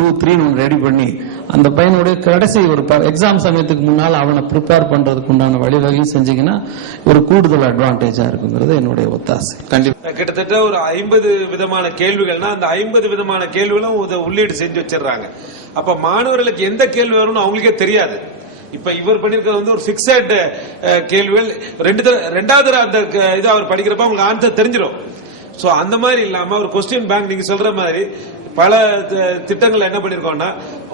2-3 ready பண்ணி அந்த பையனுடைய கடைசி ஒரு எக்ஸாம் சமயத்துக்கு முன்னால் அவனை ப்ரிப்பேர் பண்றதுக்கு உண்டான வழிவகையும் செஞ்சீங்கன்னா ஒரு கூடுதல் அட்வான்டேஜா இருக்குங்கிறது என்னுடைய ஒத்தாசை. கண்டிப்பா கிட்டத்தட்ட ஒரு 50 விதமான கேள்விகள்னா அந்த 50 விதமான கேள்விகளும் உள்ளீடு செஞ்சு வச்சிடறாங்க. அப்ப மாணவர்களுக்கு எந்த கேள்வி வரும்னு அவங்களுக்கே தெரியாது. இப்ப இவர் பண்ணிருக்கிறது ஒரு பிக்சட் கேள்விகள். ரெண்டாவது அந்த இது அவர் படிக்கிறப்ப உங்களுக்கு ஆன்சர் தெரிஞ்சிடும். சோ அந்த மாதிரி இல்லாம ஒரு கொஸ்டின் பேங்க் நீங்க சொல்ற மாதிரி பல திட்டங்கள் என்ன பண்ணிருக்கோம்னா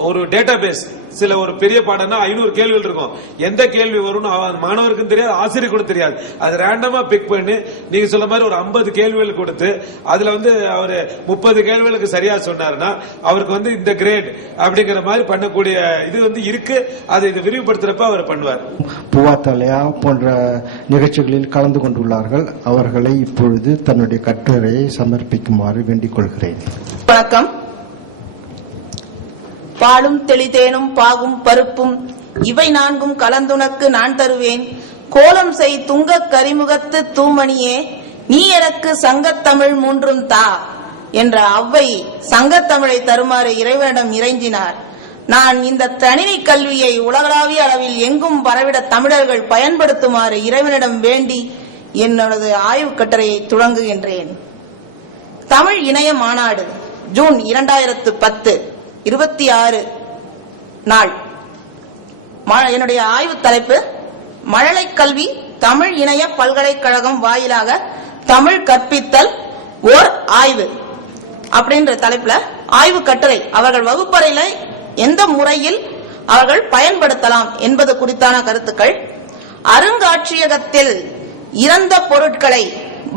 ஒரு டேட்டா பேஸ் சில ஒரு பெரிய பாடம்னா 500 கேள்விகள் இருக்கும். எந்த கேள்வி வரும்னு மாணவருக்கும் தெரியாது, ஆசிரியர் கூட தெரியாது. அது ரேண்டமா பிக் பண்ணி நீங்க சொல்ற மாதிரி ஒரு 50 கேள்விகள் கொடுத்து அதுல அவரு 30 கேள்விகளுக்கு சரியா சொன்னாருன்னா அவருக்கு இந்த கிரேட் அப்படிங்கிற மாதிரி பண்ணக்கூடிய இது இருக்கு. அதை இது விரிவுபடுத்துறப்ப அவர் பண்ணுவார். பூவாத்தலையா போன்ற நிகழ்ச்சிகளில் கலந்து கொண்டுள்ளார்கள். அவர்களை இப்பொழுது தன்னுடைய கட்டுரையை சமர்ப்பிக்குமாறு வேண்டிக் கொள்கிறேன். வணக்கம். பாலும் தெளிதேனும் பாகும் பருப்பும் இவை 4 கலந்துனக்கு நான் தருவேன். கோலம் செய் துங்க கரிமுகத்து தூமணியே நீ எனக்கு சங்கத்தமிழ் 3 தா என்ற அவ்வை சங்கத்தமிழை தருமாறு இறைவனிடம் இறைஞ்சினார். நான் இந்த தனினி கல்வியை உலகளாவிய அளவில் எங்கும் பரவிட தமிழர்கள் பயன்படுத்துமாறு இறைவனிடம் வேண்டி என்னோட ஆய்வு கட்டுரையை துவங்குகின்றேன். தமிழ் இணைய மாநாடு ஜூன் 2010 26 நாள். என்னுடைய ஆய்வு தலைப்பு மழலை கல்வி தமிழ் இணைய பல்கலைக்கழகம் வாயிலாக தமிழ் கற்பித்தல் ஓர் ஆய்வு அப்படின்ற தலைப்புல ஆய்வு கட்டுரை. அவர்கள் வகுப்பறையில எந்த முறையில் அவர்கள் பயன்படுத்தலாம் என்பது குறித்தான கருத்துக்கள். அருங்காட்சியகத்தில் இறந்த பொருட்களை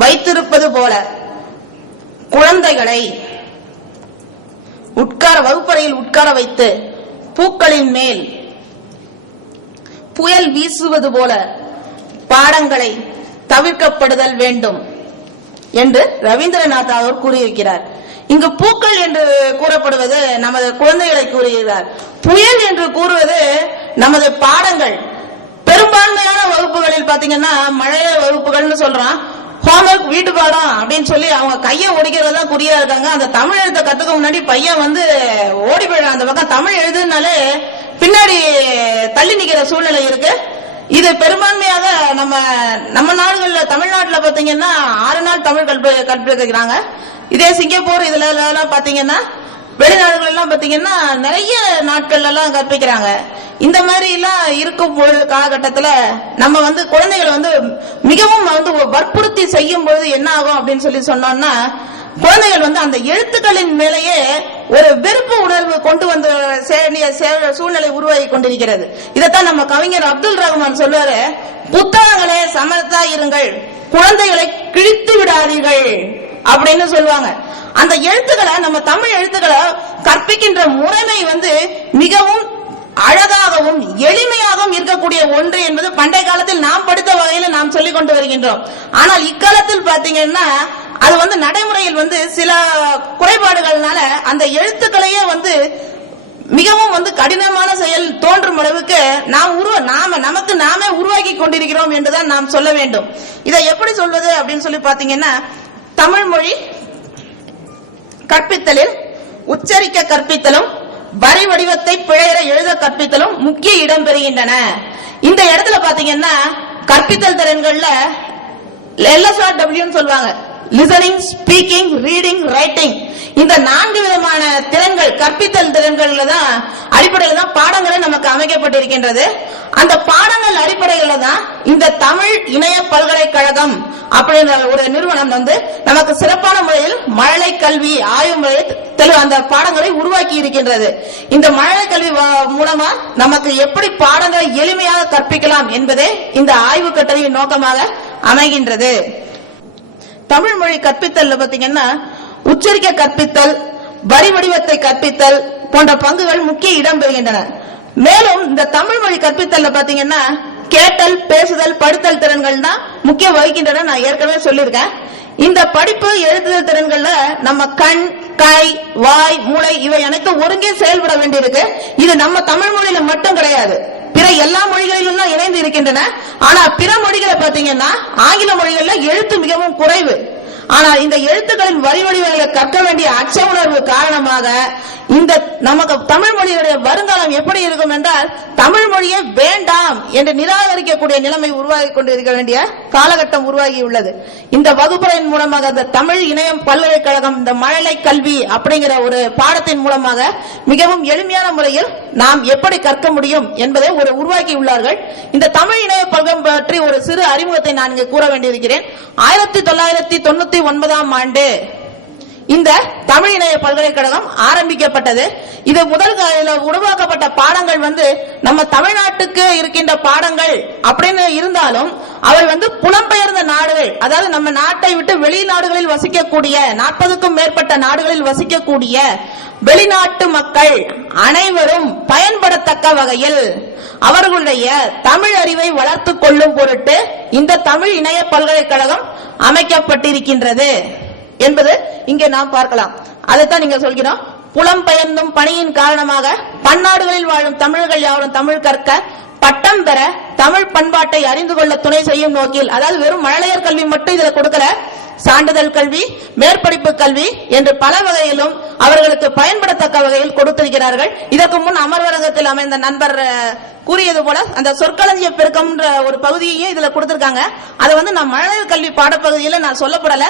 வைத்திருப்பது போல குழந்தைகளை வகுப்பறையில் உட்கார வைத்து பூக்களின் மேல் புயல் வீசுவது போல பாடங்களை தவிர்க்கப்படுதல் வேண்டும் என்று ரவீந்திரநாத் அவர் கூறியிருக்கிறார். இங்கு பூக்கள் என்று கூறப்படுவது நமது குழந்தைகளை கூறுகிறார். புயல் என்று கூறுவது நமது பாடங்கள். பெரும்பான்மையான வகுப்புகளில் பாத்தீங்கன்னா மழைய வகுப்புகள்னு சொல்றான். ஹோம்ஒர்க் வீட்டு பாடம் அப்படின்னு சொல்லி அவங்க கையை ஒடிக்கிறதா குறியா இருக்காங்க. அந்த தமிழ் எழுத்த கத்துக்க முன்னாடி பையன் ஓடி போயிடும். அந்த பக்கம் தமிழ் எழுதுனாலே பின்னாடி தள்ளி நிக்கிற சூழ்நிலை இருக்கு. இது பெரும்பான்மையாக நம்ம நாடுகள்ல தமிழ்நாட்டுல பாத்தீங்கன்னா 6 நாள் தமிழ் கற்பிக்கிறாங்க. இதே சிங்கப்பூர் இதுல எல்லாம் பாத்தீங்கன்னா வெளிநாடுகள் எல்லாம் பாத்தீங்கன்னா நிறைய நாட்கள் எல்லாம் கற்பிக்கிறாங்க. இந்த மாதிரி எல்லாம் இருக்கும் பொழுது காலகட்டத்துல நம்ம குழந்தைகளை மிகவும் வற்புறுத்தி செய்யும் பொழுது என்ன ஆகும் அப்படின்னு சொல்லி சொன்னோம்னா குழந்தைகள் அந்த எழுத்துக்களின் மேலேயே ஒரு வெறுப்பு உணர்வு கொண்டு வந்து சூழ்நிலை உருவாகி கொண்டிருக்கிறது. இதைத்தான் நம்ம கவிஞர் அப்துல் ரஹ்மான் சொல்லுவாரு, புத்தகங்களே சமர்த்தா இருங்கள், குழந்தைகளை கிழித்து விடாதீர்கள் அப்படின்னு சொல்லுவாங்க. அந்த எழுத்துக்களை நம்ம தமிழ் எழுத்துக்களை கற்பிக்கின்ற முறைமை மிகவும் அழகாகவும் எளிமையாகவும் இருக்கக்கூடிய ஒன்று என்பது பண்டைய காலத்தில் நாம் படித்த வகையில் நாம் சொல்லிக் கொண்டு வருகின்றோம். ஆனால் இக்காலத்தில் பாத்தீங்கன்னா அது நடைமுறையில் சில குறைபாடுகள்னால அந்த எழுத்துக்களையே மிகவும் கடினமான செயல் தோன்றும் அளவுக்கு நமக்கு நாமே உருவாக்கி கொண்டிருக்கிறோம் என்றுதான் நாம் சொல்ல வேண்டும். இதை எப்படி சொல்வது அப்படின்னு சொல்லி பாத்தீங்கன்னா தமிழ் மொழி கற்பித்தலில் உச்சரிக்க கற்பித்தலும் வரி வடிவத்தை பிழையற எழுத கற்பித்தலும் முக்கிய இடம் பெறுகின்றன. இந்த இடத்துல பாத்தீங்கன்னா கற்பித்தல் திறன்கள்ல LSRW சொல்லுவாங்க, லிசனிங், ஸ்பீக்கிங், ரீடிங், ரைட்டிங். இந்த 4 விதமான திறன்கள் கற்பித்தல் திறன்கள்ல தான் அடிப்படையில தான் பாடங்களை நமக்கு அமைக்கப்பட்டிருக்கின்றது. அந்த பாடங்கள் அடிப்படையில தான் இந்த தமிழ் இணைய பல்கலைக்கழகம் அப்படின்ற ஒரு நிறுவனம் நமக்கு சிறப்பான முறையில் மழலை கல்வி ஆய்வு முறையில் அந்த பாடங்களை உருவாக்கி இருக்கின்றது. இந்த மழலை கல்வி மூலமா நமக்கு எப்படி பாடங்களை எளிமையாக கற்பிக்கலாம் என்பதே இந்த ஆய்வு கட்டுரையின் நோக்கமாக அமைகின்றது. தமிழ் மொழி கற்பித்தல் பாத்தீங்கன்னா உச்சரிக்க கற்பித்தல், வரி வடிவத்தை கற்பித்தல் போன்ற பங்குகள் முக்கிய இடம் பெறுகின்றன. மேலும் இந்த தமிழ் மொழி கற்பித்தல் பாத்தீங்கன்னா கேட்டல், பேசுதல், படித்தல் திறன்கள் தான் முக்கிய வகிக்கின்றன. நான் ஏற்கனவே சொல்லியிருக்கேன். இந்த படிப்பு எழுத்துதல் திறன்கள்ல நம்ம கண், கை, வாய், மூளை இவை அனைத்தும் ஒருங்கே செயல்பட வேண்டியிருக்கு. இது நம்ம தமிழ் மொழியில மட்டும் கிடையாது, பிற எல்லா மொழிகளிலும் தான் இணைந்து இருக்கின்றன. ஆனா பிற மொழிகளை பாத்தீங்கன்னா ஆங்கில மொழிகள்ல எழுத்து மிகவும் குறைவு. ஆனால் இந்த எழுத்துக்களின் வரி வடிவங்களை கற்க வேண்டிய அச்ச உணர்வு காரணமாக இந்த நமக்கு தமிழ் மொழியுடைய வருங்காலம் எப்படி இருக்கும் என்றால் தமிழ் மொழியே வேண்டாம் என்று நிராகரிக்கக்கூடிய நிலைமை உருவாகி கொண்டிருக்க வேண்டிய காலகட்டம் உருவாகியுள்ளது. இந்த வகுப்பறையின் மூலமாக இந்த தமிழ் இணையம் பல்கலைக்கழகம் இந்த மழலை கல்வி அப்படிங்கிற ஒரு பாடத்தின் மூலமாக மிகவும் எளிமையான முறையில் நாம் எப்படி கற்க முடியும் என்பதை ஒரு உருவாக்கியுள்ளார்கள். இந்த தமிழ் இணைய பல்கலைக்கழகம் பற்றி ஒரு சிறு அறிமுகத்தை நான் இங்கு கூற வேண்டியிருக்கிறேன். 1999ஆம் ஆண்டு இந்த தமிழ் இணைய பல்கலைக்கழகம் ஆரம்பிக்கப்பட்டது. இது முதல் உருவாக்கப்பட்ட பாடங்கள் நம்ம தமிழ்நாட்டுக்கு இருக்கின்ற பாடங்கள் அப்படின்னு இருந்தாலும் அவை புலம்பெயர்ந்த நாடுகள், அதாவது நம்ம நாட்டை விட்டு வெளிநாடுகளில் வசிக்கக்கூடிய 40க்கும் மேற்பட்ட நாடுகளில் வசிக்கக்கூடிய வெளிநாட்டு மக்கள் அனைவரும் பயன்படத்தக்க வகையில் அவர்களுடைய தமிழ் அறிவை வளர்த்துக் கொள்ளும் பொருட்டு இந்த தமிழ் இணைய பல்கலைக்கழகம் அமைக்கப்பட்டிருக்கின்றது என்பது இங்கே நாம் பார்க்கலாம். அதைத்தான் நீங்க சொல்கிறோம். புலம்பெயர்ந்தும் பணியின் காரணமாக பன்னாடுகளில் வாழும் தமிழர்கள் யாவரும் தமிழ் கற்க பட்டம் பெற தமிழ் பண்பாட்டை அறிந்து கொள்ள துணை செய்யும் நோக்கில், அதாவது வெறும் மழலையர் கல்வி மட்டும் இதுல கொடுக்கல, சான்றிதழ் கல்வி, மேற்படிப்பு கல்வி என்று பல வகையிலும் அவர்களுக்கு பயன்படத்தக்க வகையில் கொடுத்திருக்கிறார்கள். இதற்கு முன் அமர்வரங்கத்தில் அமைந்த நண்பர் கூறியது போல அந்த சொற்களஞ்சிய பெருக்கம் ஒரு பகுதியையும் இதுல கொடுத்திருக்காங்க. அதை நான் மழலையர் கல்வி பாடப்பகுதியில நான் சொல்லப்படல,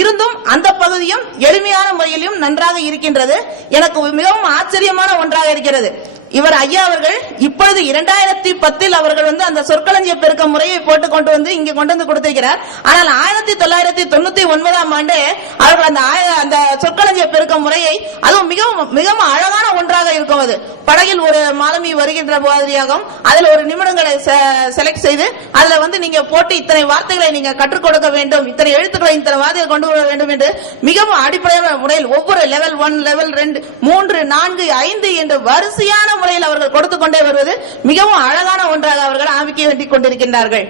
இருந்தும் அந்த பகுதியும் எளிமையான முறையிலும் நன்றாக இருக்கின்றது. எனக்கு மிகவும் ஆச்சரியமான ஒன்றாக இருக்கிறது. இவர் ஐயா அவர்கள் இப்பொழுது 2010 அவர்கள் அந்த சொற்களஞ்சிய பெருக்க முறையை போட்டு கொண்டு இங்க கொண்டு வந்து கொடுத்திருக்கிறார். ஆனால் 1999ஆம் ஆண்டு அவர்கள் அந்த சொற்களஞ்சிய பெருக்க முறையை அதுவும் மிகவும் மிகவும் அழகான ஒன்றாக இருக்கும். அது படகில் ஒரு மாலுமி வருகின்ற மாதிரியாகவும் அதில் ஒரு நிமிடங்களை செலக்ட் செய்து அதுல நீங்க போட்டு இத்தனை வார்த்தைகளை நீங்க கற்றுக் கொடுக்க வேண்டும், இத்தனை எழுத்துக்களை இத்தனை வார்த்தைகள் கொண்டு வர வேண்டும் என்று மிகவும் அடிப்படையான முறையில் ஒவ்வொரு லெவல் 1, லெவல் 2, 3, 4, 5 என்று வரிசையான முறையில் அவர்கள் கொடுத்துக் கொண்டே வருவது மிகவும் அழகான ஒன்றாக அவர்கள் அமைக்க வேண்டிக் கொண்டிருக்கின்றார்கள்.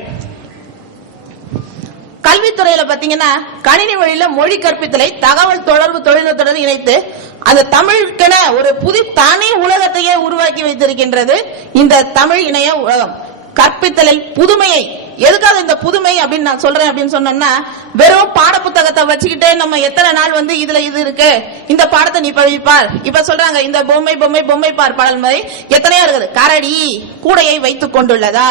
கல்வித்துறையில பாத்தீங்கன்னா கணினி வழியில மொழி கற்பித்தலை தகவல் தொடர்பு தொழில்நுட்பத்துடன் இணைத்து அந்த தமிழுக்கென ஒரு தனி உலகத்தையே உருவாக்கி வைத்திருக்கின்றது இந்த தமிழ் இணைய உலகம். கற்பித்தலில் புதுமையை, எதுக்காக இந்த புதுமை அப்படின்னு நான் சொல்றேன் அப்படின்னு சொன்னோம்னா, வெறும் பாட புத்தகத்தை வச்சுக்கிட்டே நம்ம எத்தனை நாள் இதுல இது இருக்கு, இந்த பாடத்தை நீ படிப்பார், இப்ப சொல்றாங்க இந்த பொம்மை பொம்மை பொம்மை பார் பாடல் மாதிரி எத்தனையோ இருக்குது. கரடி கூடையை வைத்துக் கொண்டுள்ளதா,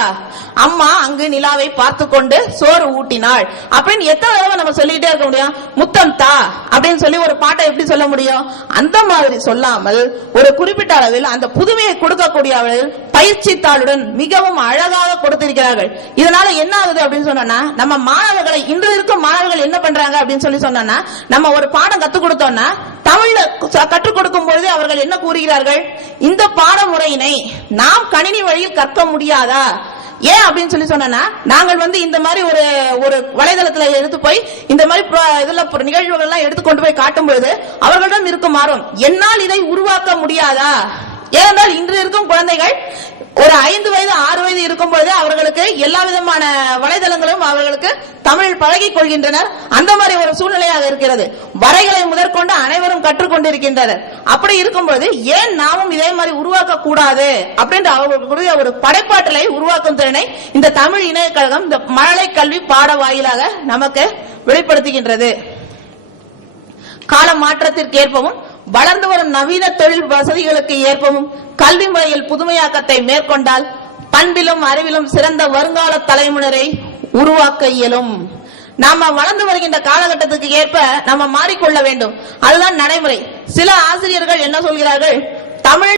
அம்மா அங்கு நிலாவை பார்த்து கொண்டு சோறு ஊட்டினாள் அப்படின்னு எத்தனை தடவை நம்ம சொல்லிட்டே இருக்க முடியும். முத்தம் தா அப்படின்னு சொல்லி ஒரு பாட்டை எப்படி சொல்ல முடியும்? அந்த மாதிரி சொல்லாமல் ஒரு குறிப்பிட்ட அளவில் அந்த புதுமையை கொடுக்கக்கூடியவர்கள் பயிற்சி தாளுடன் மிகவும் அழகாக கொடுத்திருக்கிறார்கள். இதனால என்ன ஆகுது அப்படின்னு சொன்னா, நம்ம மாணவர்களை, இன்று இருக்கும் மாணவர்கள் என்ன பண்றாங்க அப்படின்னு சொல்லி சொன்னா, நம்ம ஒரு பாடம் கத்துக் கொடுத்தோம்னா தமிழ்ல கற்றுக் கொடுக்கும் பொழுது அவர்கள் என்ன கூறுகிறார்கள், இந்த பாடமுறையினை நாம் கணினி வழியில் கற்க முடியாதா? ஏன் அப்படின்னு சொல்லி சொன்னா, நாங்கள் இந்த மாதிரி ஒரு வலைதளத்துல எடுத்து போய் இந்த மாதிரி இதுல நிகழ்வுகள் எல்லாம் எடுத்து கொண்டு போய் காட்டும் பொழுது அவர்களிடம் இருக்கும் ஆர்வம், என்னால் இதை உருவாக்க முடியாதா? ஏனென்றால் இன்று இருக்கும் குழந்தைகள் ஒரு 5 வயது 6 வயது இருக்கும் பொழுது அவர்களுக்கு எல்லா விதமான வலைதளங்களும் அவர்களுக்கு தமிழ் பழகிக் கொள்கின்றனர். அந்த மாதிரி ஒரு சூழ்நிலையாக இருக்கிறது. வரைகளை முதற்கொண்டு அனைவரும் கற்றுக்கொண்டிருக்கின்றனர். அப்படி இருக்கும்போது ஏன் நாமும் இதே மாதிரி உருவாக்க கூடாது அப்படின்ற அவர்களுடைய ஒரு படைப்பாற்றலை உருவாக்கும் திறனை இந்த தமிழ் இணையக்கழகம் இந்த மழலை கல்வி பாட வாயிலாக நமக்கு வெளிப்படுத்துகின்றது. கால மாற்றத்திற்கு ஏற்பவும் வளர்ந்து வரும் நவீன தொழில் வசதிகளுக்கு ஏற்பவும் கல்வி முறையில் புதுமையாக்கத்தை மேற்கொண்டால் பண்பிலும் அறிவிலும் சிறந்த வருங்கால தலைமுறையை உருவாக்க இயலும். நாம வளர்ந்து வருகின்ற காலகட்டத்துக்கு ஏற்ப நம்ம மாறிக்கொள்ள வேண்டும். அதுதான் நடைமுறை. சில ஆசிரியர்கள் என்ன சொல்கிறார்கள், தமிழ்